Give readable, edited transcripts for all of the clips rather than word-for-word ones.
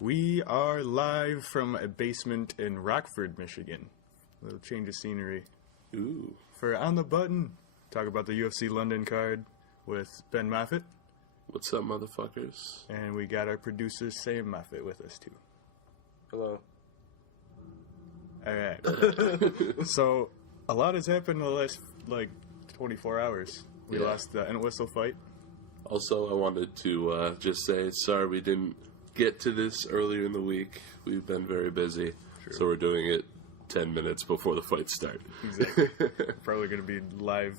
We are live from a basement in Rockford, Michigan. A little change of scenery. Ooh. For On the Button, talk about the UFC London card with Ben Moffitt. What's up, motherfuckers? And we got our producer, Sam Moffitt, with us, too. Hello. Alright. So, a lot has happened in the last, 24 hours. We lost the Entwistle fight. Also, I wanted to just say, sorry we didn't get to this earlier in the week. We've been very busy. True. So we're doing it 10 minutes before the fight starts. Exactly. Probably going to be live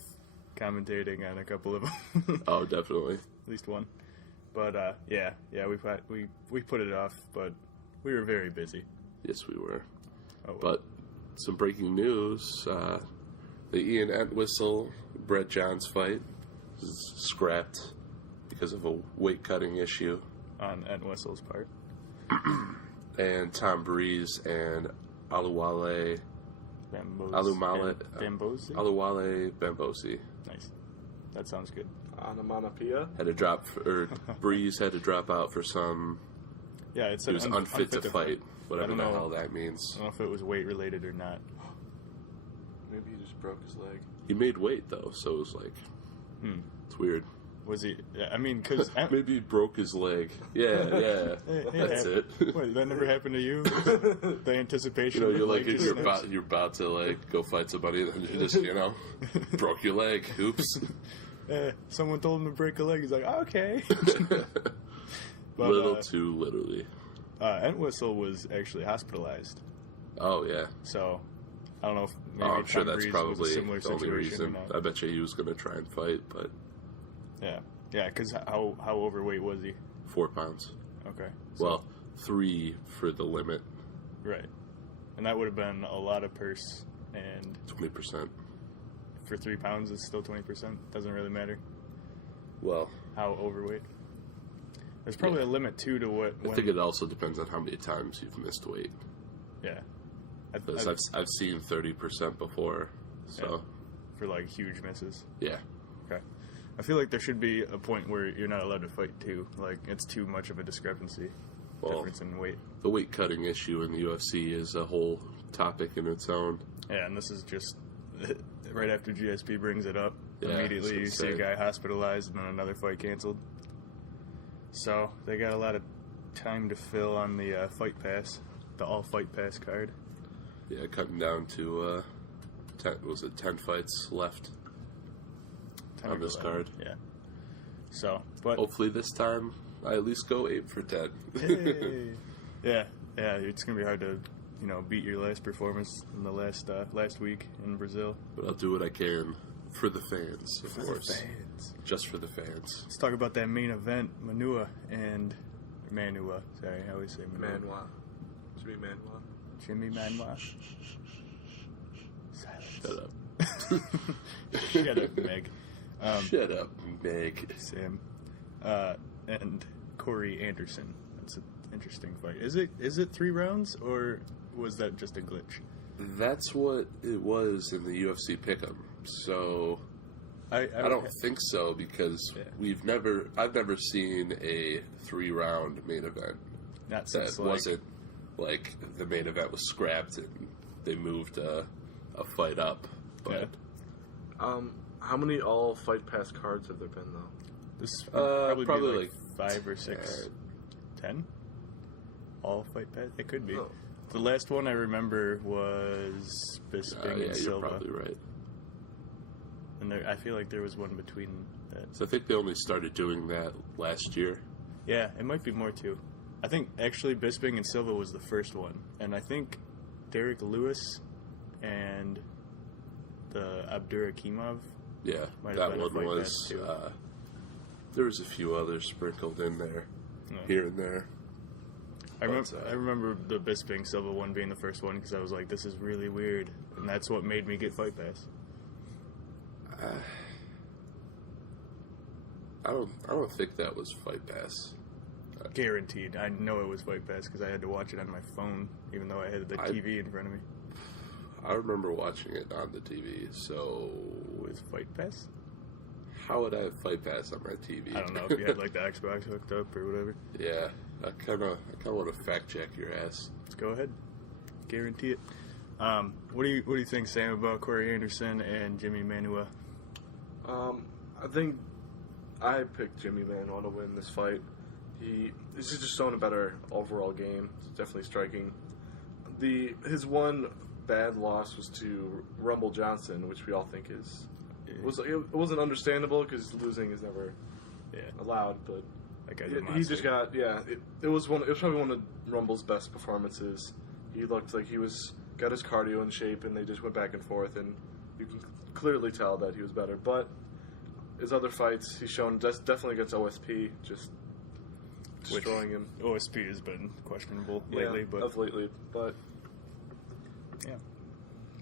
commentating on a couple of them. Oh, definitely. At least one. But, we put it off, but we were very busy. Yes, we were. Oh, well. But some breaking news. The Ian Entwistle, Brett Johns fight is scrapped because of a weight-cutting issue. On Entwistle's part. And Tom Breeze and Aluwale Bambosi. Nice. That sounds good. Onomatopoeia? Breeze had to drop out for some... Yeah, it's he was unfit to fight. Whatever the hell that means. I don't know if it was weight-related or not. Maybe he just broke his leg. He made weight, though, so it was like... It's weird. Was he... I mean, because... Maybe he broke his leg. Yeah. That's it. Wait, that never happened to you? The anticipation. You're like, you're about to, go fight somebody, and then you just, broke your leg. Oops. Someone told him to break a leg. He's like, okay. But, little too literally. Entwistle was actually hospitalized. Oh, yeah. So... I don't know if maybe I'm sure that's Breeze probably was a similar the only reason. or not. I bet you he was going to try and fight, but... Yeah, because how overweight was he? 4 pounds. Okay. So. Well, 3 for the limit. Right. And that would have been a lot of purse, and... 20%. For 3 pounds, it's still 20%. Doesn't really matter. Well... How overweight. There's probably a limit, too, to what... I think it also depends on how many times you've missed weight. Yeah. Because I've seen 30% before, so... Yeah, for, huge misses. Yeah. Okay. I feel like there should be a point where you're not allowed to fight, too. It's too much of a discrepancy. Difference in weight. The weight cutting issue in the UFC is a whole topic in its own. Yeah, and this is just... right after GSP brings it up, yeah, immediately you see a guy hospitalized and then another fight canceled. So, they got a lot of time to fill on the Fight Pass. The All-Fight Pass card. Yeah, cutting down to, 10 fights left on this card. Yeah. So, but... Hopefully this time, I at least go 8 for 10. Hey. Yeah, it's going to be hard to, beat your last performance in the last week in Brazil. But I'll do what I can for the fans, of course. The fans. Just for the fans. Let's talk about that main event, Manua. Sorry, I always say Manua. Manua. Should be Manua. Jimmy Manua. Silence. Shut up. Shut up, Meg. Shut up, Meg. Sam. And Corey Anderson. That's an interesting fight. Is it 3 rounds, or was that just a glitch? That's what it was in the UFC Pick'em. So I don't think so, because I've never seen a 3-round main event. Not since that wasn't the main event was scrapped and they moved a fight up. But how many all Fight Pass cards have there been, though? This probably be 5 or 6. 10? All Fight Pass? It could be. Oh. The last one I remember was Bisping and Silva. You're probably right. And I feel like there was one between that. So I think they only started doing that last year. Yeah, it might be more too. I think actually Bisping and Silva was the first one. And I think Derek Lewis and the Abdurakhimov. Yeah, that one was... there was a few others sprinkled in there, here and there. I remember the Bisping Silva one being the first one because I was like, this is really weird. And that's what made me get Fight Pass. I don't think that was Fight Pass. Guaranteed. I know it was Fight Pass because I had to watch it on my phone, even though I had the TV in front of me. I remember watching it on the TV, so... With Fight Pass? How would I have Fight Pass on my TV? I don't know if you had the Xbox hooked up or whatever. Yeah. I kind of want to fact check your ass. Let's go ahead. Guarantee it. What do you think, Sam, about Corey Anderson and Jimmy Manuwa? I think I picked Jimmy Manuwa to win this fight. He's just shown a better overall game. It's definitely striking. His one bad loss was to Rumble Johnson, which we all think it wasn't understandable because losing is never allowed. But he just got it was probably one of Rumble's best performances. He looked like he got his cardio in shape, and they just went back and forth, and you can clearly tell that he was better. But his other fights, he's shown definitely against OSP, just destroying him. OSP has been questionable lately, but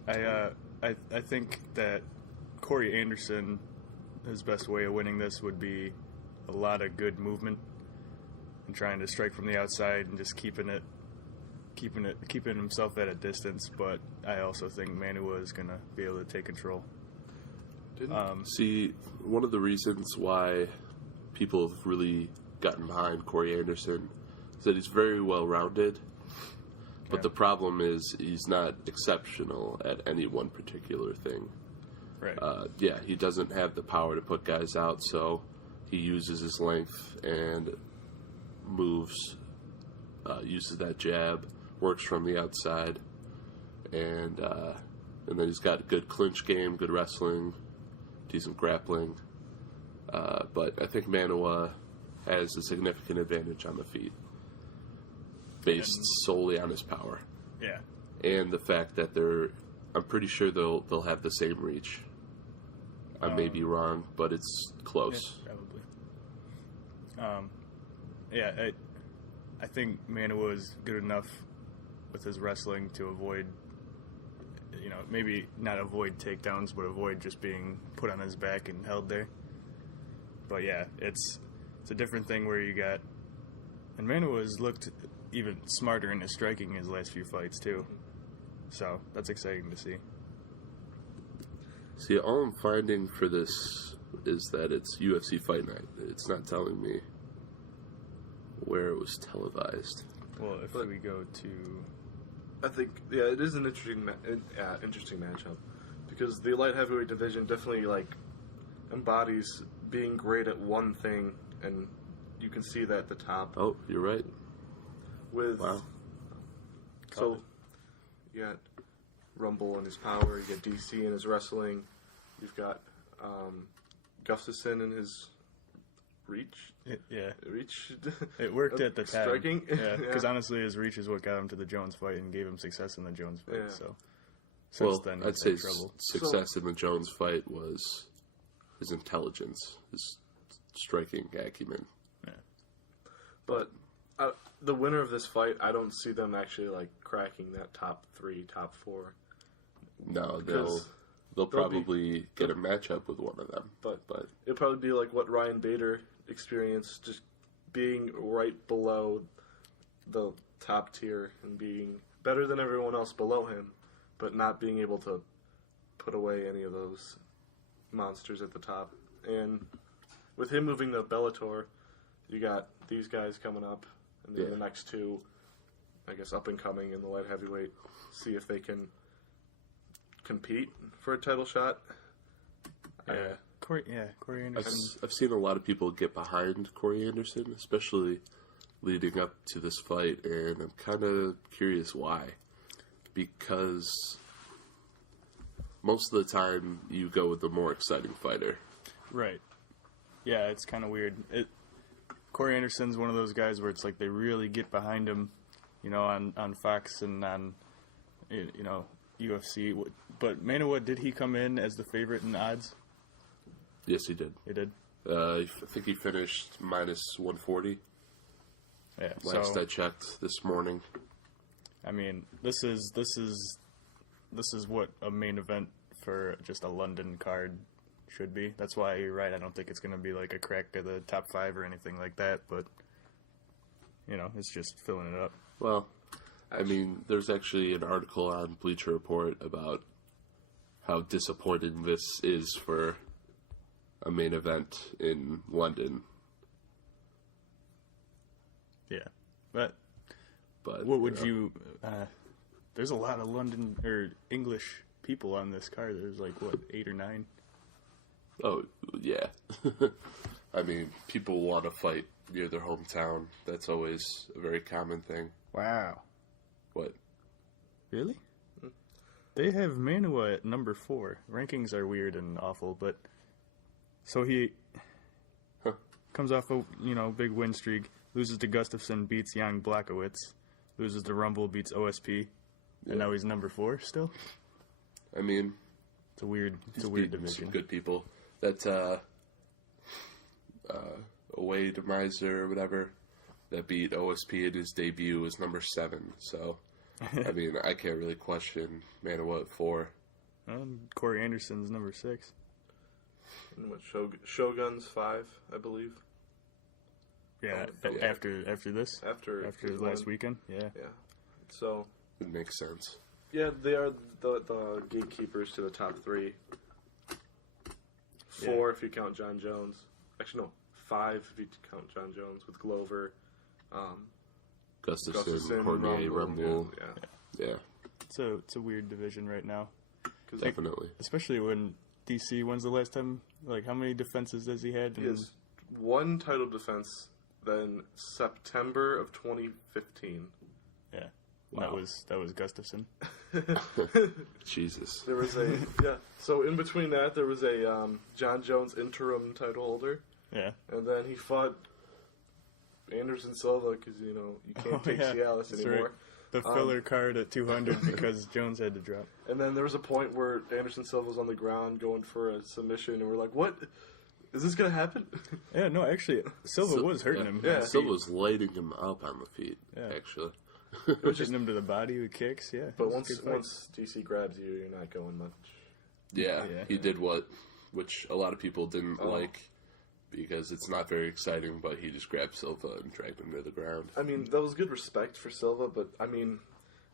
yeah, I think that Corey Anderson, his best way of winning this would be a lot of good movement and trying to strike from the outside and just keeping himself at a distance. But I also think Manuwa is going to be able to take control. See, one of the reasons why people have really gotten behind Corey Anderson is that he's very well-rounded, but the problem is he's not exceptional at any one particular thing. Right. He doesn't have the power to put guys out, so he uses his length and moves, uses that jab, works from the outside, and then he's got good clinch game, good wrestling, decent grappling. But I think Manuwa has a significant advantage on the feet, based solely on his power. Yeah. And the fact that I'm pretty sure they'll have the same reach. I may be wrong, but it's close. Yeah, probably. I think Manuwa is good enough with his wrestling to avoid, maybe not avoid takedowns, but avoid just being put on his back and held there. But yeah, it's a different thing where you got, and Manuwa has looked even smarter in his striking in his last few fights too. So that's exciting to see. See, all I'm finding for this is that it's UFC Fight Night. It's not telling me where it was televised. Well, if we go to, I think it is an interesting matchup because the light heavyweight division definitely embodies being great at one thing, and you can see that at the top. Oh, you're right. Wow. So you got Rumble and his power. You got DC and his wrestling. You've got Gustafsson and his reach. Reach. It worked at the time. Striking. Because honestly, his reach is what got him to the Jones fight and gave him success in the Jones fight. Yeah. So since then, I'd say trouble. Success in the Jones fight was his intelligence, his striking acumen. Yeah. But the winner of this fight, I don't see them actually cracking that top 3, top 4. No, they'll probably get a matchup with one of them. But it'll probably be like what Ryan Bader experienced, just being right below the top tier and being better than everyone else below him, but not being able to put away any of those monsters at the top. And with him moving to Bellator, you got these guys coming up, and then the next two, I guess, up and coming in the light heavyweight, see if they can compete for a title shot. Corey Anderson. I've seen a lot of people get behind Corey Anderson, especially leading up to this fight, and I'm kind of curious why. Because most of the time you go with the more exciting fighter. Right. Yeah, it's kind of weird. Corey Anderson's one of those guys where it's like they really get behind him, on Fox and on, UFC. But Manuwa, did he come in as the favorite in odds? Yes, he did. He did? I think he finished minus 140. Yeah. Last I checked this morning. I mean, this is what a main event for just a London card should be. That's why you're right. I don't think it's going to be like a crack to the top 5 or anything like that, but it's just filling it up. Well, I mean, there's actually an article on Bleacher Report about how disappointing this is for a main event in London. Yeah. But what would you? There's a lot of London or English people on this card. There's like 8 or 9. Oh yeah. I mean, people want to fight near their hometown. That's always a very common thing. Wow. What? Really? They have Manua at number 4. Rankings are weird and awful, but so he comes off a big win streak, loses to Gustafsson, beats Jan Blachowicz, loses to Rumble, beats OSP, and now he's number 4 still. I mean, it's a weird division. Some good people. That away to Miser or whatever that beat OSP in his debut was number 7. So. I mean, I can't really question Manua at 4. Corey Anderson's number 6. And what, Shogun's 5, I believe. Yeah, after this? After last weekend? Yeah. Yeah. So... It makes sense. Yeah, they are the gatekeepers to the top 3. 4 if you count John Jones. Actually, no. 5 if you count John Jones with Glover. Gustafsson, Cormier, Rumble. Yeah. It's a weird division right now. Definitely. Especially when DC, when's the last time, how many defenses has he had? He has 1 title defense, then September of 2015. Yeah. Wow. That was Gustafsson. Jesus. There was so in between that, there was a John Jones interim title holder. Yeah. And then he fought Anderson Silva because, you can't take Cialis anymore. Right. The filler card at 200 because Jones had to drop. And then there was a point where Anderson Silva was on the ground going for a submission, and we're like, what? Is this going to happen? Yeah, no, actually, Silva was hurting him. Yeah. Silva was lighting him up on the feet, actually. It was hitting him to the body with kicks, yeah. But once DC grabs you, you're not going much. Yeah, he did which a lot of people didn't like. Because it's not very exciting, but he just grabbed Silva and dragged him to the ground. I mean, that was good respect for Silva, but I mean,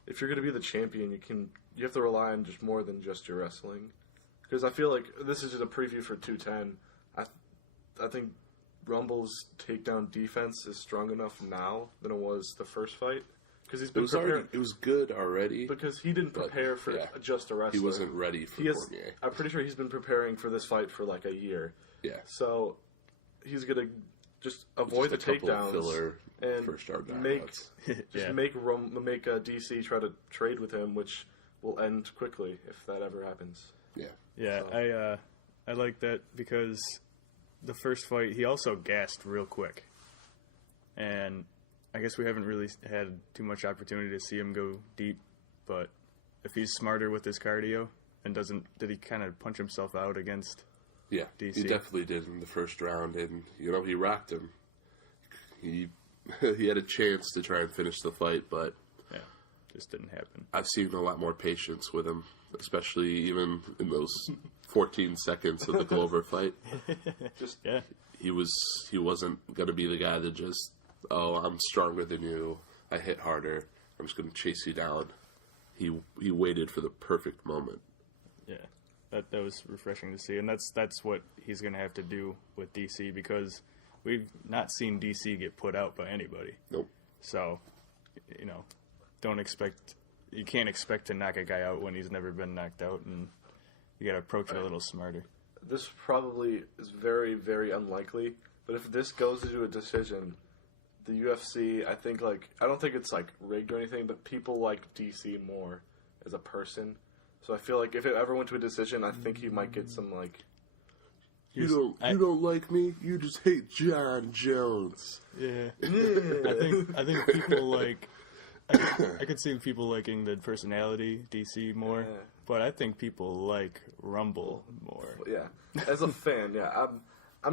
if you're going to be the champion, you have to rely on just more than just your wrestling. Because I feel like this is just a preview for 210. I think Rumble's takedown defense is strong enough now than it was the first fight. Because he's been prepared. It was good already. Because he didn't prepare for just a wrestler. He wasn't ready for Cormier. I'm pretty sure he's been preparing for this fight for like a year. Yeah. So he's gonna just avoid the takedowns filler and make DC try to trade with him, which will end quickly if that ever happens. Yeah. Yeah, so. I like that because the first fight he also gassed real quick, and I guess we haven't really had too much opportunity to see him go deep. But if he's smarter with his cardio and did he kind of punch himself out against? Yeah, DC. He definitely did in the first round, and he rocked him. He had a chance to try and finish the fight, but just didn't happen. I've seen a lot more patience with him, especially even in those 14 seconds of the Glover fight. He wasn't going to be the guy that just, I'm stronger than you, I hit harder, I'm just going to chase you down. He waited for the perfect moment. Yeah. That was refreshing to see, and that's what he's going to have to do with DC because we've not seen DC get put out by anybody. Nope. So, you can't expect to knock a guy out when he's never been knocked out, and you got to approach it a little smarter. This probably is very, very unlikely, but if this goes into a decision, the UFC, I don't think it's rigged or anything, but people like DC more as a person. So I feel like if it ever went to a decision, I think he might get some You don't like me. You just hate John Jones. Yeah. I think people I could see people liking the personality DC more, but I think people like Rumble more. Yeah. As a fan, I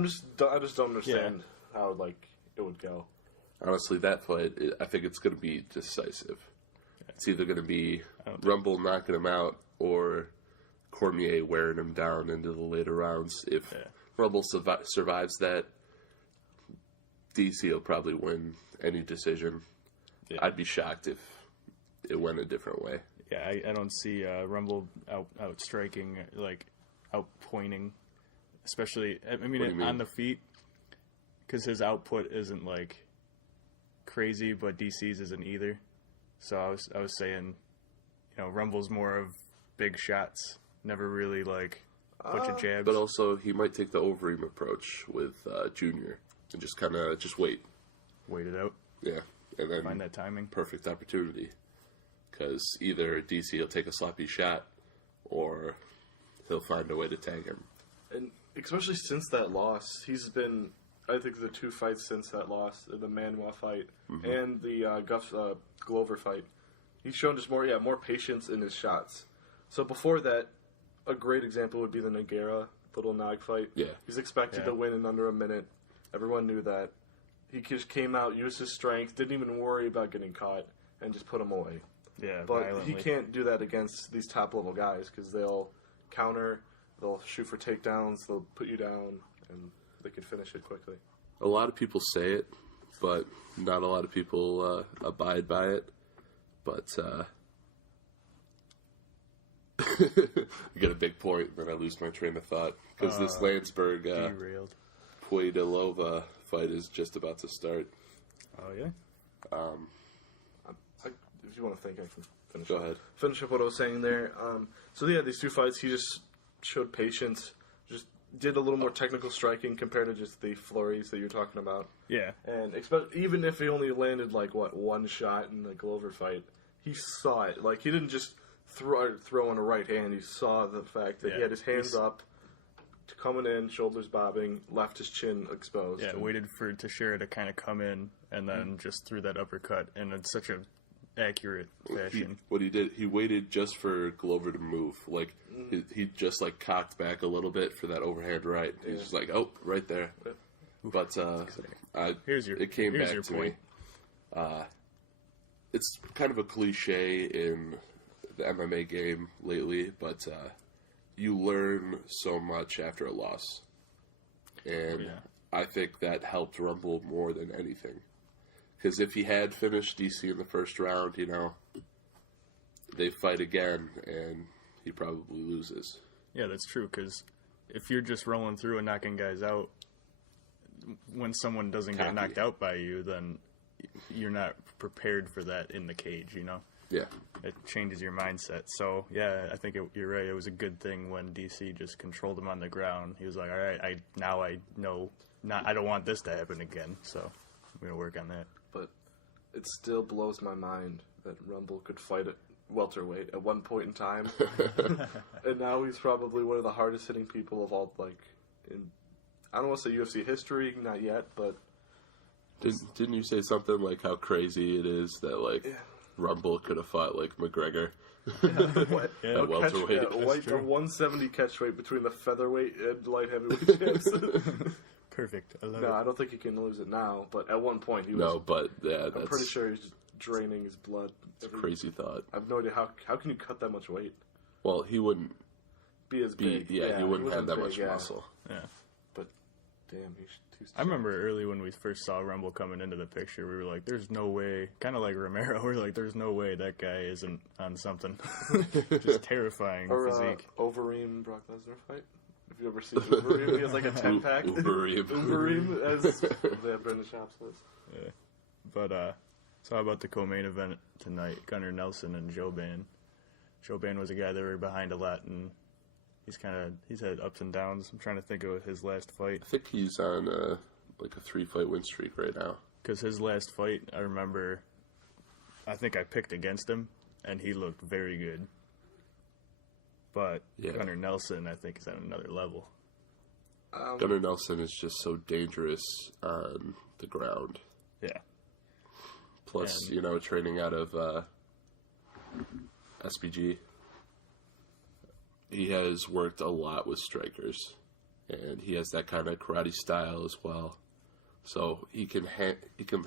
just don't understand how it would go. Honestly, that fight, I think it's going to be decisive. It's either going to be Rumble knocking him out or Cormier wearing him down into the later rounds. If Rumble survives that, DC will probably win any decision. Yeah. I'd be shocked if it went a different way. Yeah, I don't see Rumble out striking, out pointing, especially, on the feet, because his output isn't crazy, but DC's isn't either. So I was saying, Rumble's more of big shots, never really like a bunch of jabs. But also, he might take the Overeem approach with Junior and just kind of wait. Wait it out. Yeah, and then Find that timing. Perfect opportunity. Because either DC will take a sloppy shot, or he'll find a way to tag him. And especially since that loss, he's been, I think, the 2 fights since that loss, the Manuel fight and the Glover fight, he's shown just more patience in his shots. So before that, a great example would be the Nogueira Little Nog fight. Yeah. He's expected to win in under a minute. Everyone knew that. He just came out, used his strength, didn't even worry about getting caught, and just put him away. Yeah, but violently. he can't do that against these top-level guys because they'll counter, they'll shoot for takedowns, they'll put you down, and they can finish it quickly. A lot of people say it, but not a lot of people abide by it. But I get a big point, then I lose my train of thought. Because this Landsberg derailed. Puedelova fight is just about to start. Oh, yeah? If you want to think, I can finish. Go ahead. Finish up what I was saying there. So yeah, these 2 fights, he just showed patience, just did a little more technical striking compared to just the flurries that you're talking about. Yeah. And even if he only landed like one shot in the Glover fight, he saw it. Like he didn't just throw on a right hand. He saw the fact that he had his hands up, coming in, shoulders bobbing, left his chin exposed. Yeah, waited for Teixeira to kind of come in and then just threw that uppercut in such a accurate fashion. What he did, he waited just for Glover to move. Like he just like cocked back a little bit for that overhand right. He's just like, oh, right there. But it came back to me. It's kind of a cliche in the MMA game lately, but you learn so much after a loss. And I think that helped Rumble more than anything. Because if he had finished DC in the first round, they fight again, and he probably loses. Yeah, that's true, because if you're just rolling through and knocking guys out, when someone doesn't get knocked out by you, then you're not prepared for that in the cage, Yeah. It changes your mindset. So, yeah, I think you're right. It was a good thing when DC just controlled him on the ground. He was like, all right, I know I don't want this to happen again, so I'm going to work on that. But it still blows my mind that Rumble could fight at welterweight at one point in time. And now he's probably one of the hardest hitting people of all, I don't want to say UFC history, not yet, but... Didn't you say something like how crazy it is that, Rumble could have fought, McGregor? At welterweight. A 170 catch weight between the featherweight and light heavyweight champs. Perfect. I love it. No, I don't think he can lose it now, but at one point he was... No, but, I'm pretty sure he's just draining his blood. It's a crazy thought. I have no idea how can you cut that much weight? Well, he wouldn't be as big. Yeah, he wouldn't have that much muscle. Yeah. But, damn, he's too strong. I remember early when we first saw Rumble coming into the picture, we were like, there's no way, kind of like Romero, we were like, there's no way that guy isn't on something. Just terrifying physique. Overeem Brock Lesnar fight? If you ever seen Overeem, he has like a 10-pack. Overeem, as they have Brendan Schaub's list. Yeah. But, so how about the co-main event tonight? Gunnar Nelson and Joban. Joban was a guy that we were behind a lot, and he's had ups and downs. I'm trying to think of his last fight. I think he's on a 3-fight win streak right now. Because his last fight, I think I picked against him, and he looked very good. But Gunnar Nelson, I think, is at another level. Gunnar Nelson is just so dangerous on the ground. Yeah. Plus, training out of SBG, he has worked a lot with strikers, and he has that kind of karate style as well. So he can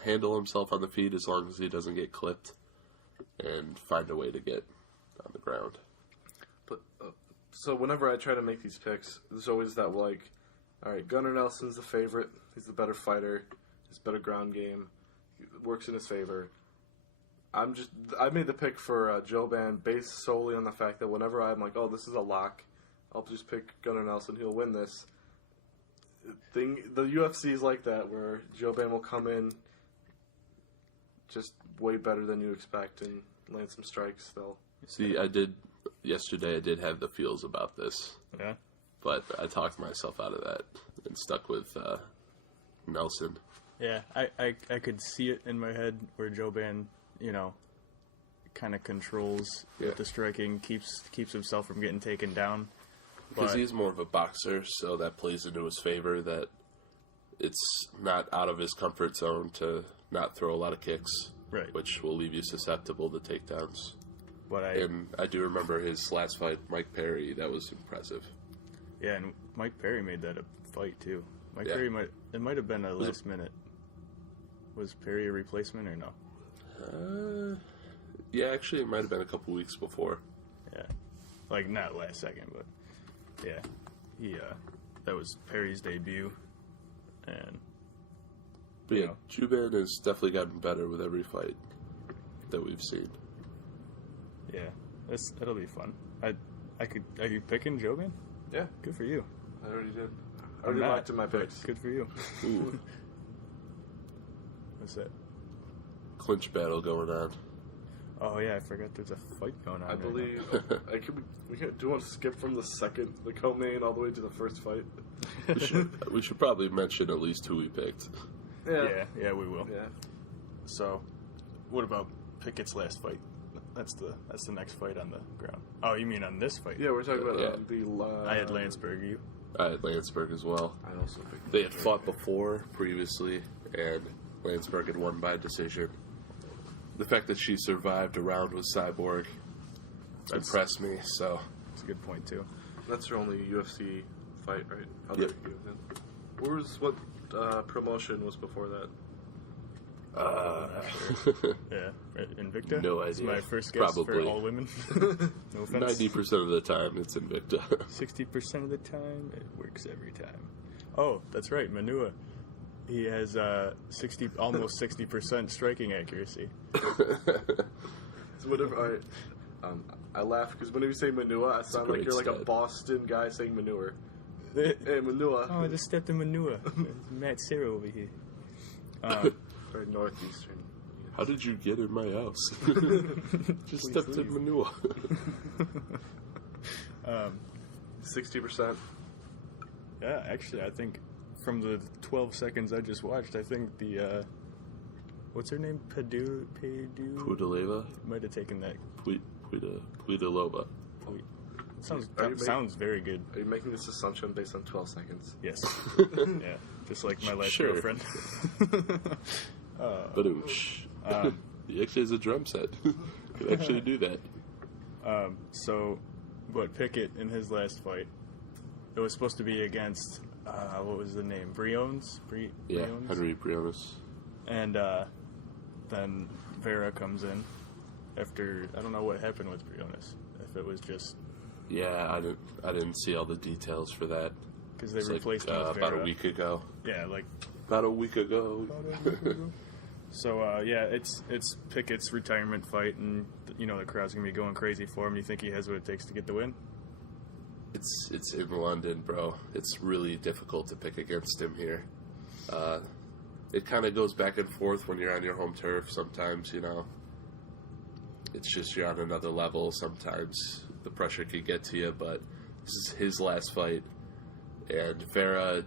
handle himself on the feet as long as he doesn't get clipped, and find a way to get on the ground. But so whenever I try to make these picks, there's always that all right, Gunnar Nelson's the favorite. He's the better fighter. He's better ground game. Works in his favor. I made the pick for Joban based solely on the fact that whenever I'm like, oh, this is a lock, I'll just pick Gunnar Nelson. He'll win this. The UFC is like that, where Joban will come in, just way better than you expect and land some strikes. They'll. See, yesterday I did have the feels about this. Yeah. But I talked myself out of that and stuck with Nelson. Yeah, I could see it in my head where Joban, kind of controls with the striking, keeps himself from getting taken down. Because he's more of a boxer, so that plays into his favor, that it's not out of his comfort zone to not throw a lot of kicks, right? Which will leave you susceptible to takedowns. And I do remember his last fight, Mike Perry. That was impressive. Yeah, and Mike Perry made that a fight too. Perry might have been a last minute. Was Perry a replacement or no? Yeah, actually, it might have been a couple weeks before. Yeah, like not last second, but yeah, that was Perry's debut, and but yeah, Joban has definitely gotten better with every fight that we've seen. Yeah, it'll be fun. Are you picking Joban? Yeah, good for you. I already did. I already locked in my picks. Good for you. Ooh. What's that? Clinch battle going on. Oh yeah, I forgot there's a fight going on. I believe. Do you want to skip from the co-main, all the way to the first fight? We should probably mention at least who we picked. Yeah, we will. Yeah. So, what about Pickett's last fight? That's the next fight on the ground. Oh, you mean on this fight? Yeah, we're talking about the. I had Landsberg. You? I had Landsberg as well. I also picked. They had fought before previously, and Landsberg had won by decision. The fact that she survived a round with Cyborg impressed me. So it's a good point too. That's her only UFC fight, right? Yep. What promotion was before that? Yeah, Invicta. No idea. It's my first guess Probably. for all women. No offense. 90% of the time, it's Invicta. 60% of the time, it works every time. Oh, that's right, Manua. He has almost 60% striking accuracy. So whatever. I laugh because whenever you say manure, I sound like you're like a Boston guy saying manure. Hey, manure. Oh, I just stepped in manure. Matt Serra over here. Very northeastern. How did you get in my house? Just stepped in manure. 60%. Yeah, actually, I think from the 12 seconds I just watched, I think the what's her name? Pudileva might have taken that. Pudilova. Sounds very good. Are you making this assumption based on 12 seconds? Yes. Yeah, just like my last girlfriend. Badoosh. He actually has a drum set. Could actually do that. So, Pickett in his last fight, it was supposed to be against what was the name? Briones? Yeah, Briones? Henry Briones. And then Vera comes in after, I don't know what happened with Briones. If it was just... Yeah, I didn't see all the details for that. Because they replaced him with Vera. About a week ago. Yeah, like... About a week ago. So, it's Pickett's retirement fight, and, the crowd's going to be going crazy for him. You think he has what it takes to get the win? It's in London, bro. It's really difficult to pick against him here. It kind of goes back and forth when you're on your home turf. Sometimes, it's just you're on another level. Sometimes the pressure can get to you, but this is his last fight. And Vera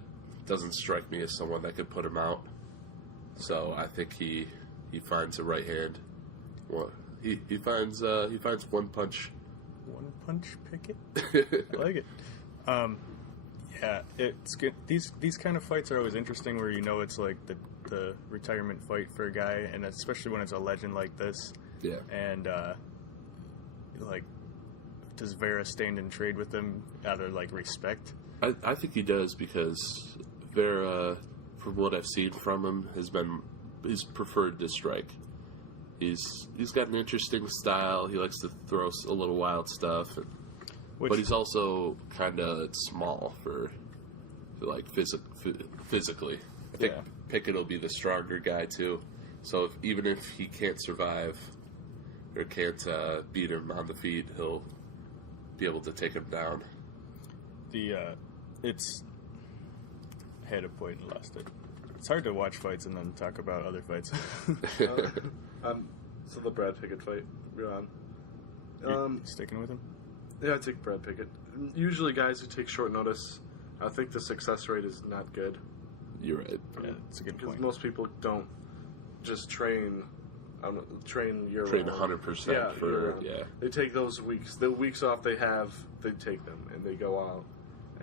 doesn't strike me as someone that could put him out. So I think he finds a right hand. Well, he finds one punch. One punch Pickett? I like it. Yeah, it's good. These kind of fights are always interesting where it's like the retirement fight for a guy, and especially when it's a legend like this. Yeah. And does Vera stand in trade with him out of respect? I think he does, because Vera, from what I've seen from him, has been his preferred to strike. He's got an interesting style. He likes to throw a little wild stuff, but he's also kind of small for physically. I think Pickett will be the stronger guy too. So even if he can't survive or can't beat him on the feet, he'll be able to take him down. I had a point and lost it. It's hard to watch fights and then talk about other fights. So the Brad Pickett fight, we're on. You sticking with him? Yeah, I take Brad Pickett. Usually guys who take short notice, I think the success rate is not good. You're right. Yeah, that's a good Because point. most people don't just train year Train round. 100% Yeah, for, year-round. yeah. They take those weeks. The weeks off they have, they take them, and they go out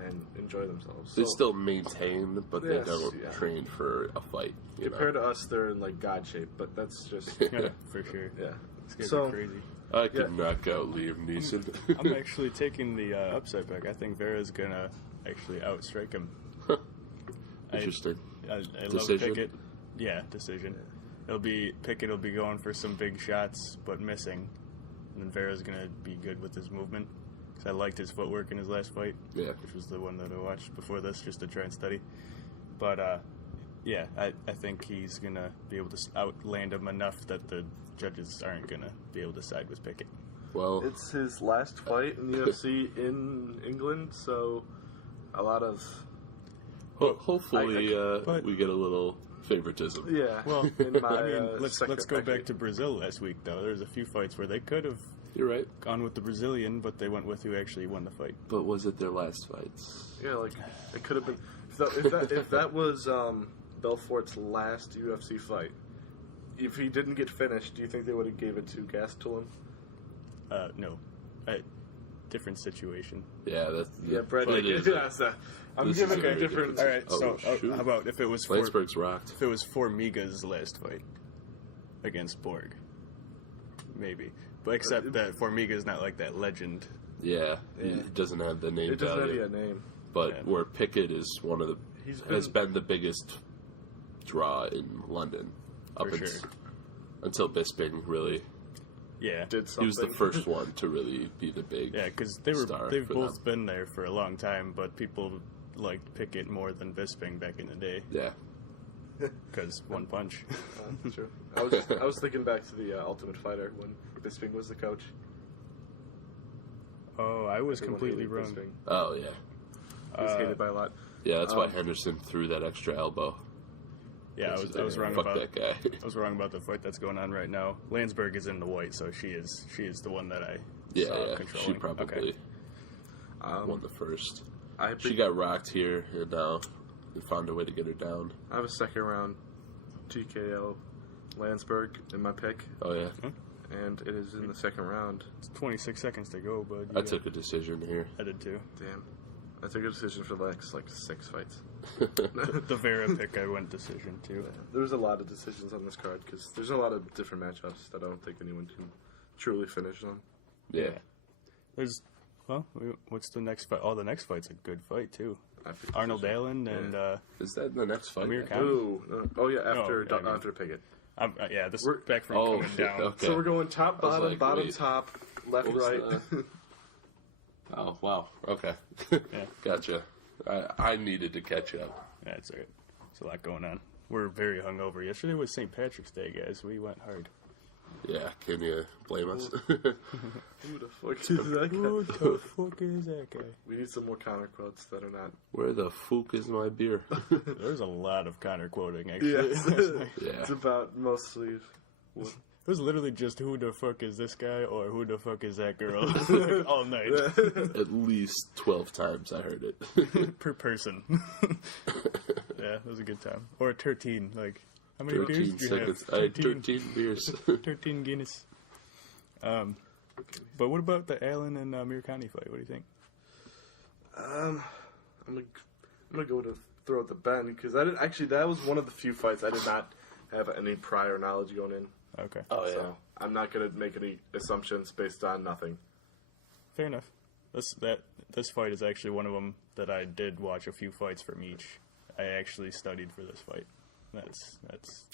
and enjoy themselves. They So, still maintain, but Yes, they don't yeah. train for a fight. You compared know? to us, they're in like God shape, but that's just, Yeah, for sure. yeah. It's gonna So- be crazy. I could knock out Liam Neeson. I'm actually taking the upside pick. I think Vera's gonna actually outstrike him. Interesting. I love Decision? Pickett. Yeah, decision. Pickett will be going for some big shots, but missing. And then Vera's gonna be good with his movement. Because I liked his footwork in his last fight, Yeah. which was the one that I watched before this, just to try and study. But yeah, I think he's gonna be able to outland him enough that the judges aren't gonna be able to side with Pickett. Well, It's his last fight in the UFC in England, so a lot of hopefully but- we get a little favoritism. yeah. Well, in my, I mean, let's second go back bracket. to Brazil last week though. There's a few fights where they could have You're right. gone with the Brazilian, but they went with who actually won the fight. But was it their last fights? Yeah, like it could have been if that was Belfort's last UFC fight. If he didn't get finished, do you think they would have gave it to Gastelum? No, different situation. Yeah, that's Brad it Pickett. is. Yes, I'm This giving is a very different. All right, Oh, so shoot. how about if it was Landsberg's rocked. if it was Formiga's last fight against Borg? Maybe, but except that Formiga's not like that legend. Yeah, Yeah. it doesn't have the name It doesn't have value. a name. But Yeah. where Pickett is one of the has been the biggest draw in London up For sure. until Bisping really. Yeah, Did He something. was the first one to really be the big. yeah, because star they've for both them. been there for a long time, but people liked Pickett more than Bisping back in the day Yeah. because one punch. That's true. I was thinking back to the Ultimate Fighter when Bisping was the coach. Oh, I was Everyone completely hated wrong. Bisping. Oh yeah. He was hated by a lot. Yeah, that's why Henderson threw that extra elbow. Yeah, I was wrong Fuck about that guy. I was wrong about the fight that's going on right now. Landsberg is in the white, so she is the one that I Yeah, saw yeah. controlling. She probably Um, won the first. I She picked- got rocked here, and now they found a way to get her down. I have a second round TKO Landsberg in my pick, Oh yeah, and it is in the second round. It's 26 seconds to go, bud. I took a decision here. I did too. Damn. I took a decision for the next, 6 fights. The Vera pick, I went decision too. There's a lot of decisions on this card because there's a lot of different matchups that I don't think anyone can truly finish on. Yeah. What's the next fight? Oh, the next fight's a good fight too. I picked Arnold decision. Allen and Is that the next fight? Amir Khan? Ooh, no. Oh yeah, after No, I mean- after Pickett. yeah, this We're- is back from Oh coming shit. down. Okay. So we're going top, I was bottom, like, bottom, wait. top, left, What was right. Oh wow. Okay. Yeah. Gotcha. I needed to catch up. Yeah, it's alright. There's a lot going on. We're very hungover. Yesterday was St. Patrick's Day, guys. We went hard. Yeah. Can you blame us? Who the fuck is that guy? Who the fuck is that guy? We need some more Connor quotes that are not. Where the fuck is my beer? There's a lot of Connor quoting, actually. Yes. Yeah. It's about mostly. It was literally just who the fuck is this guy or who the fuck is that girl like, all night At least 12 times I heard it. per person. Yeah, it was a good time. Or 13, like how many 13 beers do you have? seconds. I had 13 beers. 13 Guinness. But what about the Allen and Amir Khan fight? What do you think? I'm gonna go to throw at the bend because that was one of the few fights I did not have any prior knowledge going in. Okay, Oh yeah. So I'm not gonna make any assumptions based on nothing. fair enough. This fight is actually one of them that I did watch a few fights from each. I actually studied for this fight. That's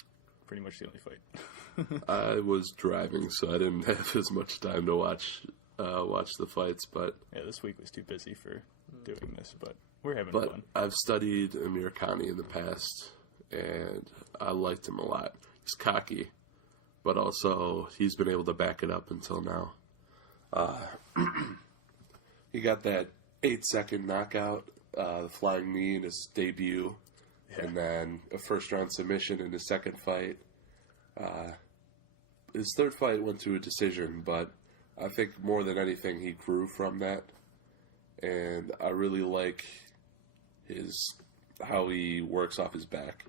pretty much the only fight. I was driving, so I didn't have as much time to watch the fights, but Yeah, this week was too busy for doing this, but we're having But fun. I've studied Amir Khan in the past, and I liked him a lot. He's cocky, but also he's been able to back it up until now. He got that 8-second knockout, the flying knee in his debut, and then a first-round submission in his second fight. his third fight went to a decision, but I think more than anything he grew from that, and I really like how he works off his back.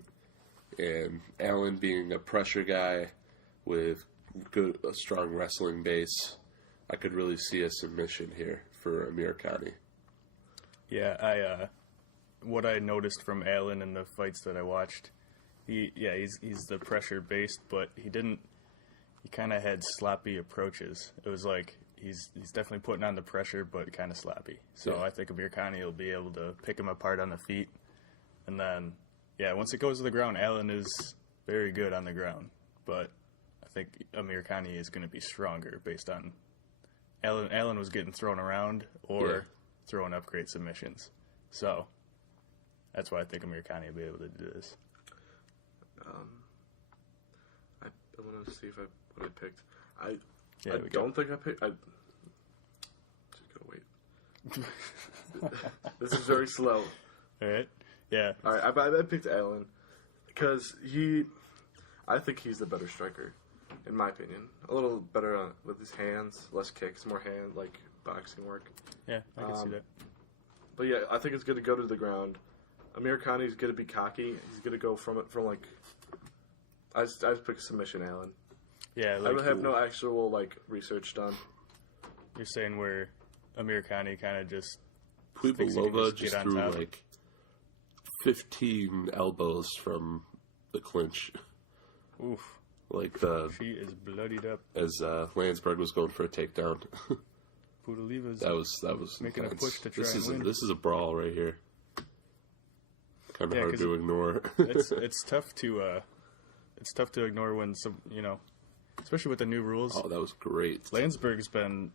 And Allen being a pressure guy with a strong wrestling base, I could really see a submission here for Amir Khani. Yeah, what I noticed from Allen in the fights that I watched, he's the pressure based, but he kind of had sloppy approaches. It was like he's definitely putting on the pressure, but kind of sloppy. So I think Amir Khani will be able to pick him apart on the feet, and then once it goes to the ground, Allen is very good on the ground, but I think Amir Khani is going to be stronger based on Allen was getting thrown around or throwing up great submissions. So that's why I think Amir Khani will be able to do this. I want to see what I picked. I don't think I picked. Just gotta wait. This is very slow. All right. Yeah. All right. I picked Allen because I think he's the better striker, in my opinion. A little better with his hands, less kicks, more hand like boxing work. Yeah, I can see that. But yeah, I think it's going to go to the ground. Amir Khani is going to be cocky. He's going to go from like. I just picked submission, Allen. Yeah, I have no actual research done. You're saying where Amir Khani kind of just Puibolova just threw 15 elbows from the clinch. Oof. She is bloodied up. As Landsberg was going for a takedown. Puiboleva's that was making intense. a push to try and win. This is a brawl right here. Kind of hard to ignore. it's tough to ignore when especially with the new rules. Oh, that was great. Landsberg's been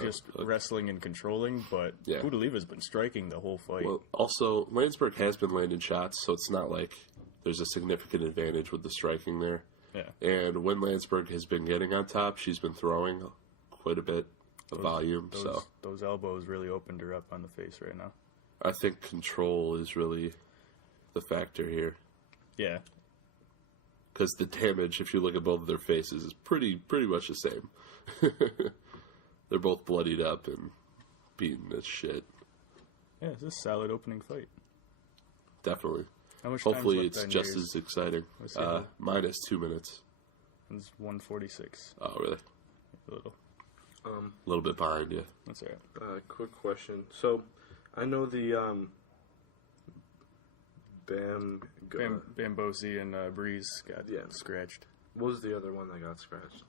just wrestling and controlling, but Puiboleva's been striking the whole fight. Well, also Landsberg has been landing shots, so it's not like there's a significant advantage with the striking there. Yeah. And when Landsberg has been getting on top, she's been throwing quite a bit of volume. Those elbows really opened her up on the face right now. I think control is really the factor here. Yeah. Because the damage, if you look at both of their faces, is pretty much the same. They're both bloodied up and beaten as shit. Yeah, it's a solid opening fight. Definitely. How much Hopefully it's just as exciting. Minus 2 minutes. It's 1:46. Oh, really? A little. A little bit behind you. That's all right. Quick question. So, I know the Bambosi and Breeze got scratched. What was the other one that got scratched?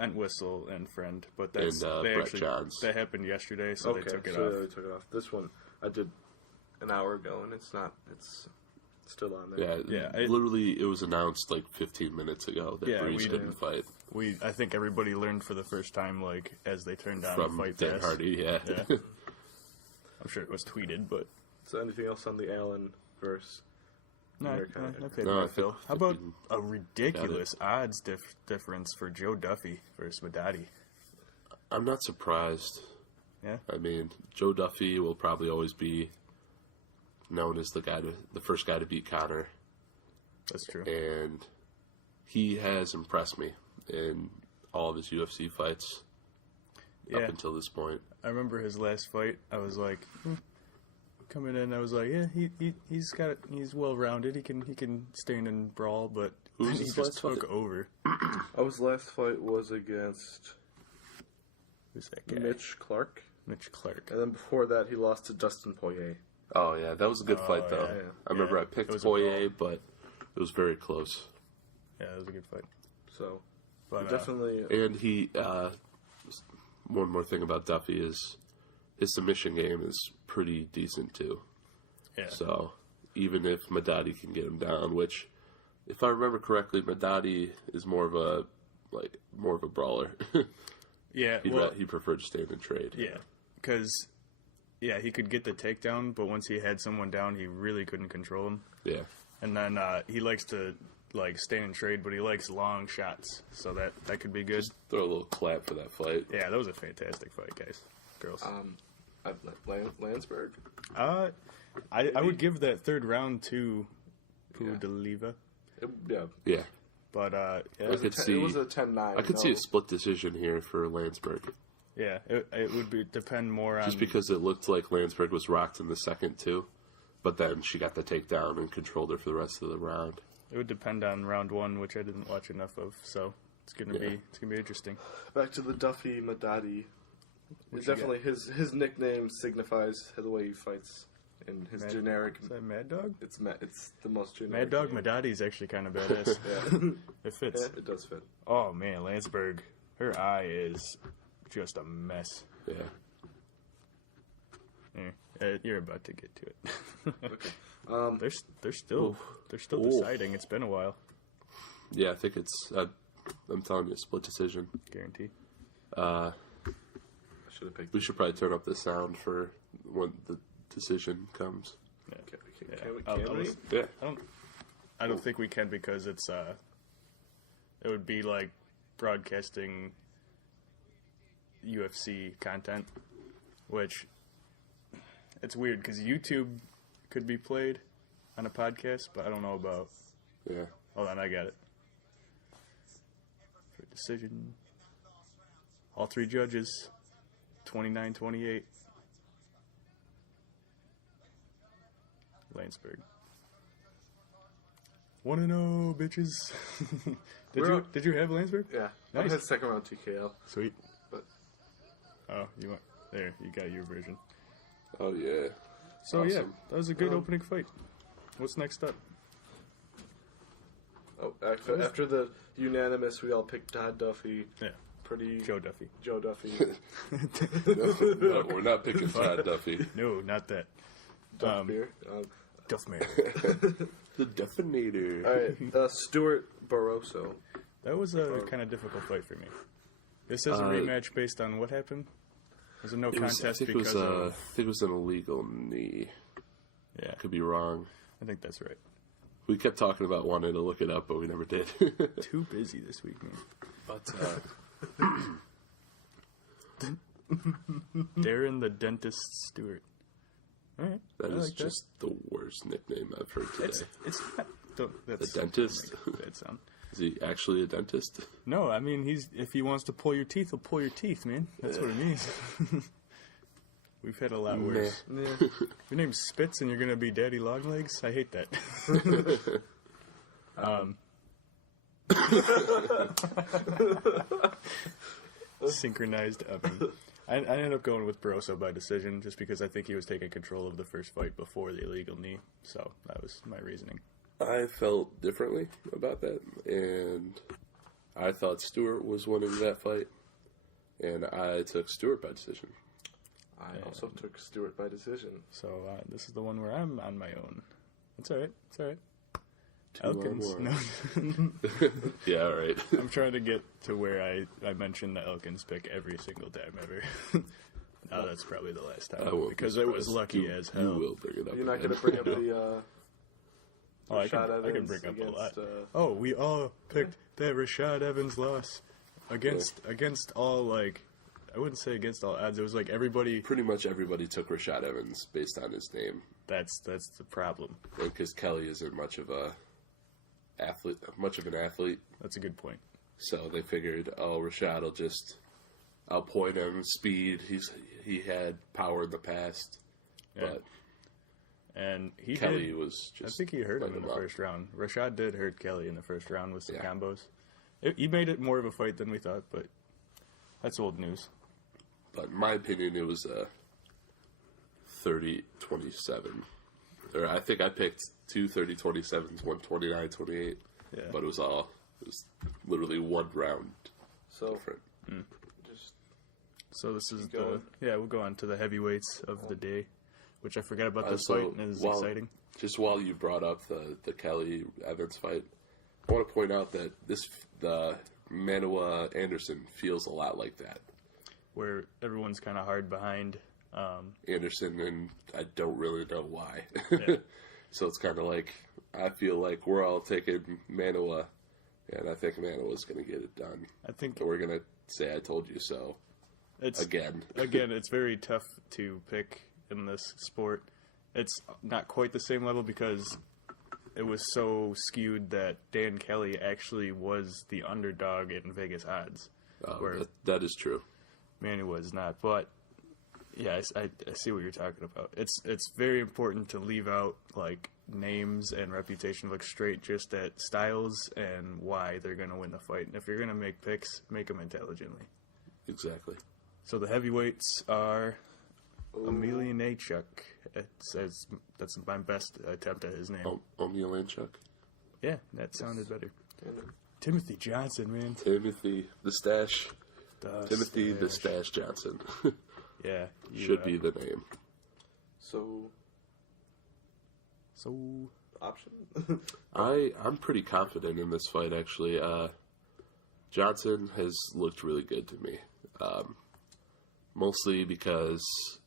Entwistle and Friend, but Brett Johns. That happened yesterday, so they took it off. They took it off. This one I did an hour ago, and it's still on there. Yeah. Literally, it was announced 15 minutes ago that Breeze couldn't fight. I think everybody learned for the first time, as they turned down from the fight Dan pass. Hardy. Yeah. I'm sure it was tweeted, but. So anything else on the Allen verse? No, I feel. How about a ridiculous odds difference for Joe Duffy versus Madadi? I'm not surprised. Yeah. I mean, Joe Duffy will probably always be known as the first guy to beat Conor. That's true. And he has impressed me in all of his UFC fights up until this point. I remember his last fight. I was like, coming in, I was like, he's well rounded. He can stand and brawl, but he just took over. His last fight was against who's that guy? Mitch Clark. And then before that, he lost to Dustin Poirier. Oh yeah, that was a good fight though. Yeah. I remember I picked Poirier, but it was very close. Yeah, it was a good fight. So, but, definitely. And he, one more thing about Duffy is his submission game is pretty decent too. Yeah. So even if Madadi can get him down, which, if I remember correctly, Madadi is more of a brawler. Yeah. He preferred to stand and trade. Yeah, because. Yeah, he could get the takedown, but once he had someone down, he really couldn't control him. Yeah. And then he likes to stand and trade, but he likes long shots, so that could be good. Just throw a little clap for that fight. Yeah, that was a fantastic fight, guys. Girls. Landsberg? I would give that third round to Puiboleva. Yeah. Yeah. But yeah, It was a 10-9. I could see a split decision here for Landsberg. yeah, it would depend more on Just because it looked like Landsberg was rocked in the second, too. But then she got the takedown and controlled her for the rest of the round. It would depend on round 1, which I didn't watch enough of, so it's gonna be interesting. Back to the Duffy Madadi. It's definitely his nickname signifies the way he fights, and his generic. Is that Mad Dog? It's the most generic. Mad Dog Madadi is actually kind of badass. Yeah. It fits. Yeah, it does fit. Oh man, Landsberg, her eye is just a mess. Yeah. You're about to get to it. Okay. They're still deciding. It's been a while. Yeah, I think it's. I'm telling you, a split decision. Guarantee. I should have picked. We should probably turn up the sound for when the decision comes. Yeah. Can we? Yeah. I don't think we can because it's it would be like broadcasting UFC content, which it's weird because YouTube could be played on a podcast, but I don't know about. Yeah. Hold on, I got it. For decision, all 3 judges, 29-28. Landsberg. 1-0, bitches. Did you have Landsberg? Yeah. Nice. I had second round TKO. Sweet. But Oh, you went there. You got your version. Oh, yeah. So yeah, Awesome. that was a good opening fight. What's next up? after the unanimous, we all picked Todd Duffy. Yeah, Pretty Joe Duffy. Joe Duffy. No, we're not picking Todd Duffy. No, not that. Duff beer. Duffman. The Definator. All right, Stuart Barroso. That was a kind of difficult fight for me. This is a rematch based on what happened. It was a no contest I think it was an illegal knee. Yeah, Could be wrong. I think that's right. We kept talking about wanting to look it up, but we never did. Too busy this week, man. But Darren the Dentist Stewart. All right, that I is like just the worst nickname I've heard today. It's not. That's The dentist? Bad sound. Is he actually a dentist? No, I mean if he wants to pull your teeth, he'll pull your teeth, man. That's what it means. We've had a lot worse. Yeah. Your name's Spitz and you're gonna be Daddy Longlegs? I hate that. Synchronized oven. I ended up going with Barroso by decision just because I think he was taking control of the first fight before the illegal knee. So that was my reasoning. I felt differently about that, and I thought Stewart was winning that fight, and I took Stewart by decision. I also took Stewart by decision. So this is the one where I'm on my own. It's all right. It's all right. 2 on Elkins. 1. No. Yeah, all right. I'm trying to get to where I mention the Elkins pick every single time ever. Now that's probably the last time because it was lucky as hell. You will bring it up. You're not again. going to bring up the I Rashad can bring Evans up a lot. against, We all picked that Rashad Evans loss against all, like, I wouldn't say against all odds. It was like everybody. Pretty much everybody took Rashad Evans based on his name. That's the problem. Because Kelly isn't much of an athlete. That's a good point. So they figured, Rashad will just outpoint him, speed. He had power in the past, but and Kelly was just. I think he hurt him in the first round. Rashad did hurt Kelly in the first round with some combos. He made it more of a fight than we thought, but that's old news. But in my opinion, it was 30-27. Or I think I picked 2 30-27s, one 29-28. Yeah. But it was literally one round different. So this is we'll go on to the heavyweights of the day, which I forgot about this So fight, and it is exciting. Just while you brought up the Kelly Evans fight, I want to point out that the Manuwa Anderson feels a lot like that. Where everyone's kind of hard behind Anderson, and I don't really know why. Yeah. So it's kind of like, I feel like we're all taking Manuwa, and I think Manuwa's going to get it done. I think we're going to say I told you so again. It's very tough to pick in this sport. It's not quite the same level because it was so skewed that Dan Kelly actually was the underdog in Vegas odds. Where that is true. Manny was not. But yeah, I see what you're talking about. It's very important to leave out like names and reputation, look straight just at styles and why they're going to win the fight. And if you're going to make picks, make them intelligently. Exactly. So the heavyweights are Emelianchuk. That's my best attempt at his name. Emelianchuk? Yeah, that sounded better. Timothy Johnson, man. Timothy the Stash. The Stash Johnson. Yeah. Should be the name. So option? I'm pretty confident in this fight, actually. Johnson has looked really good to me. Mostly because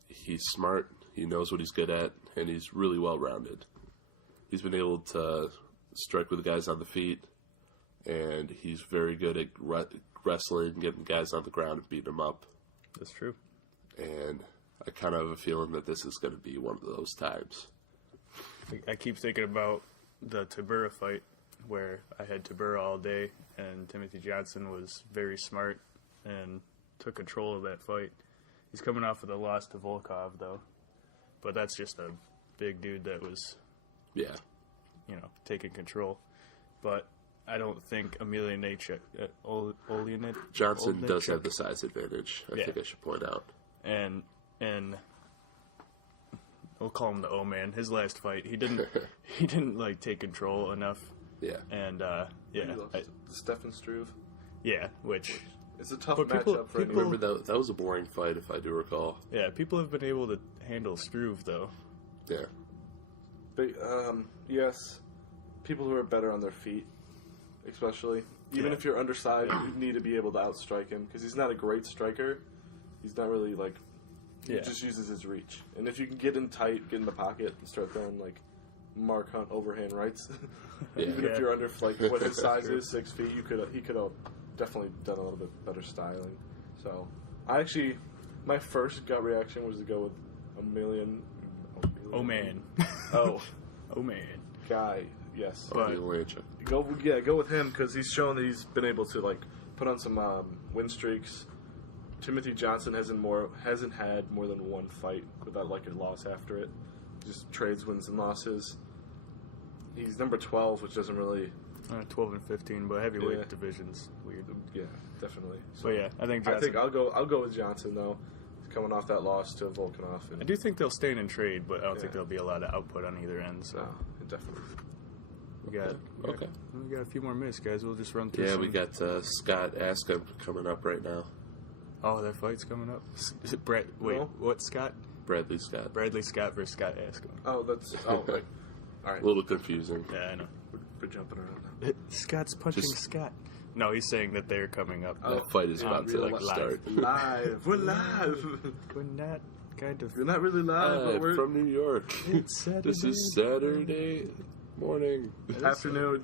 he's smart, he knows what he's good at, and he's really well-rounded. He's been able to strike with guys on the feet, and he's very good at wrestling, getting guys on the ground and beating them up. That's true. And I kind of have a feeling that this is going to be one of those times. I keep thinking about the Tibura fight, where I had Tibura all day, and Timothy Johnson was very smart and took control of that fight. He's coming off with a loss to Volkov, though. But that's just a big dude that was, taking control. But I don't think Emelianchuk, Johnson does have the size advantage, I think I should point out. And we'll call him the O-Man. His last fight, he didn't like take control enough. Yeah. And Stefan Struve. Yeah, which it's a tough people, matchup for anyone. Remember that was a boring fight, if I do recall. Yeah, people have been able to handle Struve though. Yeah. But yes, people who are better on their feet, especially. Even if you're undersized, you need to be able to outstrike him because he's not a great striker. He's not really he just uses his reach. And if you can get in tight, get in the pocket, and start throwing Mark Hunt overhand rights, even if you're under what his size is, 6 feet, he could have definitely done a little bit better styling. So my first gut reaction was to go with Oh man. Oh man. Guy, yes. But Go with him because he's shown that he's been able to put on some win streaks. Timothy Johnson hasn't had more than one fight without a loss after it. Just trades wins and losses. He's number 12, which doesn't really 12 and 15, but heavyweight division's weird. Yeah, definitely. So yeah, I think I'll go with Johnson though. He's coming off that loss to Volkanov. I do think they'll stand and trade, but I don't think there'll be a lot of output on either end. So definitely. We got a few more minutes, guys. We'll just run through. Yeah, we got Scott Askham coming up right now. Oh, that fight's coming up. Is it Brett? Wait, what Scott? Bradley Scott. Bradley Scott versus Scott Askham. Oh, that's right. All right. A little confusing. Yeah, I know. We're jumping around. Scott's punching Scott. No, he's saying that they're coming up. That fight is about to start. Live. We're live. We're not kind of. We're not really live, but we're from New York. It's Saturday. This is Saturday morning. Afternoon.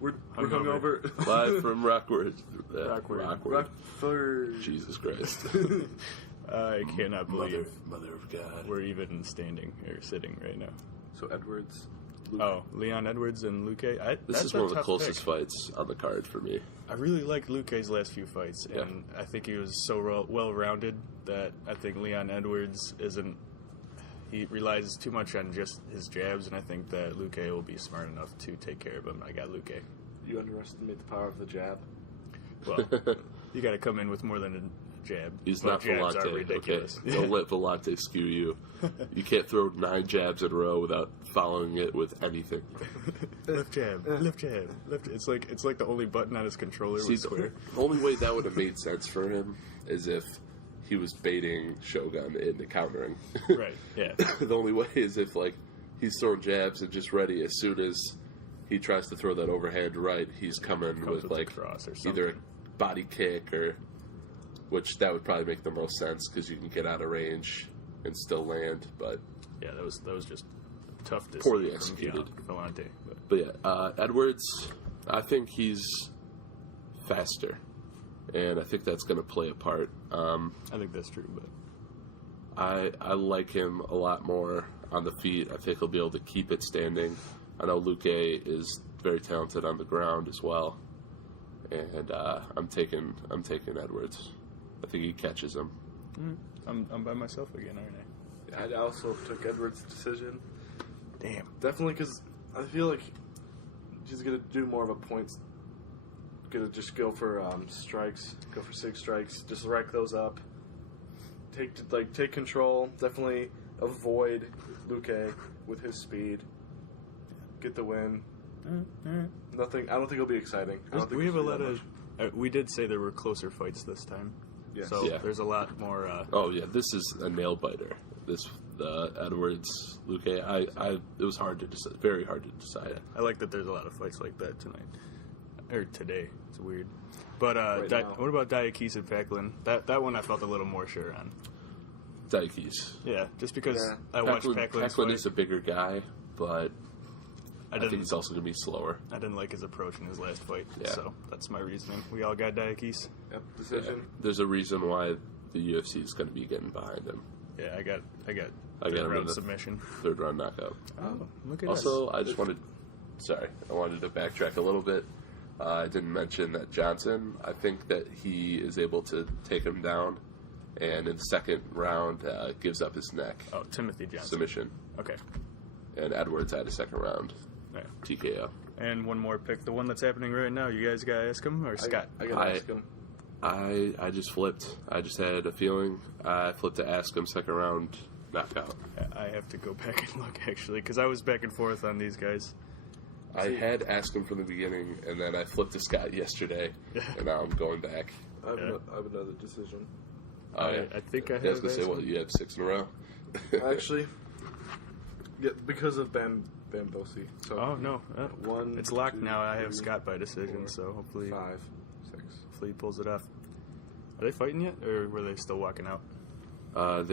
We're hungover. Live from Rockford. Rockford. Jesus Christ. I cannot believe Mother of God. we're even standing or sitting right now. So Edwards. Luke. Leon Edwards and Luque. This is one of the closest fights on the card for me. I really liked Luque's last few fights, and I think he was so well-rounded that I think Leon Edwards he relies too much on just his jabs, and I think that Luque will be smart enough to take care of him. I got Luque. You underestimate the power of the jab. Well, you got to come in with more than a jab. He's not Vellante, okay? Don't let Vellante skew you. You can't throw 9 jabs in a row without following it with anything. Left jab, left jab, left. It's like the only button on his controller was square. The only way that would have made sense for him is if he was baiting Shogun into countering. Right. Yeah. The only way is if he's throwing jabs and just ready as soon as he tries to throw that overhand right, he's coming with cross or either a body kick or. Which that would probably make the most sense because you can get out of range and still land. But yeah, that was just tough to poorly executed. Vellante. But yeah, Edwards, I think he's faster, and I think that's going to play a part. I think that's true, but I like him a lot more on the feet. I think he'll be able to keep it standing I know Luque is very talented on the ground as well, and I'm taking Edwards. I think he catches him. I'm by myself again, aren't I? I also took Edwards' decision. Damn. Definitely because I feel like he's going to do more of a points. Going to just go for strikes, go for 6 strikes, just rack those up. Take control. Definitely avoid Luque with his speed. Get the win. Nothing. I don't think it'll be exciting. We have a lot of. We did say there were closer fights this time. Yes. So there's a lot more. Oh yeah, this is a nail biter. The Edwards Luque. It was hard to decide. Very hard to decide. I like that there's a lot of fights like that tonight or today. It's weird. But what about Diakese and Packlin? That one I felt a little more sure on. Diakese. Yeah, just because I watched Packlin's Packlin fight. is a bigger guy, but I think he's also going to be slower. I didn't like his approach in his last fight, Yeah. so that's my reasoning. We all got Diakese. Yep, decision. Yeah. There's a reason why the UFC is going to be getting behind him. Yeah, I got I got him in the submission. 3rd round knockout. Oh, look at Also, us. I wanted to backtrack a little bit. I didn't mention that Johnson, I think that he is able to take him down, and in the 2nd round, gives up his neck. Oh, Timothy Johnson. Submission. Okay. And Edwards had a 2nd round Right. TKO. And one more pick, the one that's happening right now. You guys got to ask him or Scott? I gotta ask him. I just flipped. I just had a feeling. I flipped to ask him 2nd round knockout. I have to go back and look, actually, because I was back and forth on these guys. I had asked him from the beginning, and then I flipped to Scott yesterday, and now I'm going back. I have another decision. I think I have. I was going to say, what, you have 6 in a row? Actually, because of Bambosi. So Oh, no. It's locked 2, now. I have 3, Scott by decision, 4, so hopefully 5, 6. he pulls it off. Are they fighting yet, or were they still walking out? I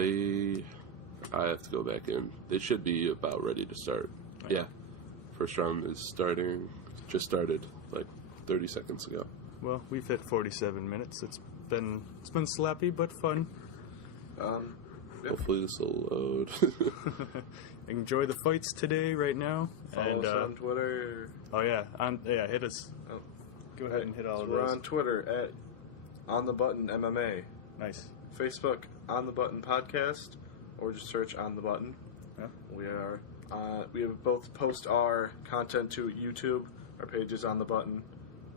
have to go back in. They should be about ready to start. Right. Yeah. First round is just started, like 30 seconds ago. Well, we've hit 47 minutes. It's been sloppy but fun. Hopefully this will load. Enjoy the fights today, right now. Follow us on Twitter. Oh yeah, hit us. Oh. Go ahead and hit all of We're those. on Twitter at On The Button MMA. Nice. Facebook On The Button Podcast, or just search On The Button. Yeah. We have both post our content to YouTube. Our page is On The Button.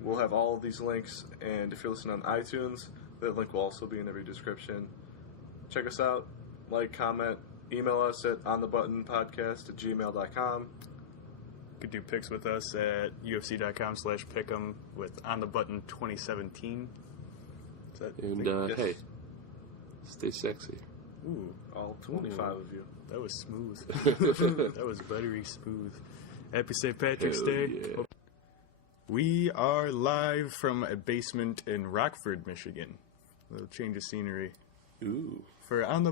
We'll have all of these links, and if you're listening on iTunes, that link will also be in every description. Check us out, like, comment, email us at onthebuttonpodcast@gmail.com. You could do picks with us at ufc.com/pick'em with On The Button 2017. Is that And Yes. hey, stay sexy. Ooh, All 25 of you. that was smooth. That was buttery smooth. Happy St. Patrick's Hell Day. yeah. We are live from a basement in Rockford, Michigan. A little change of scenery. Ooh. For On The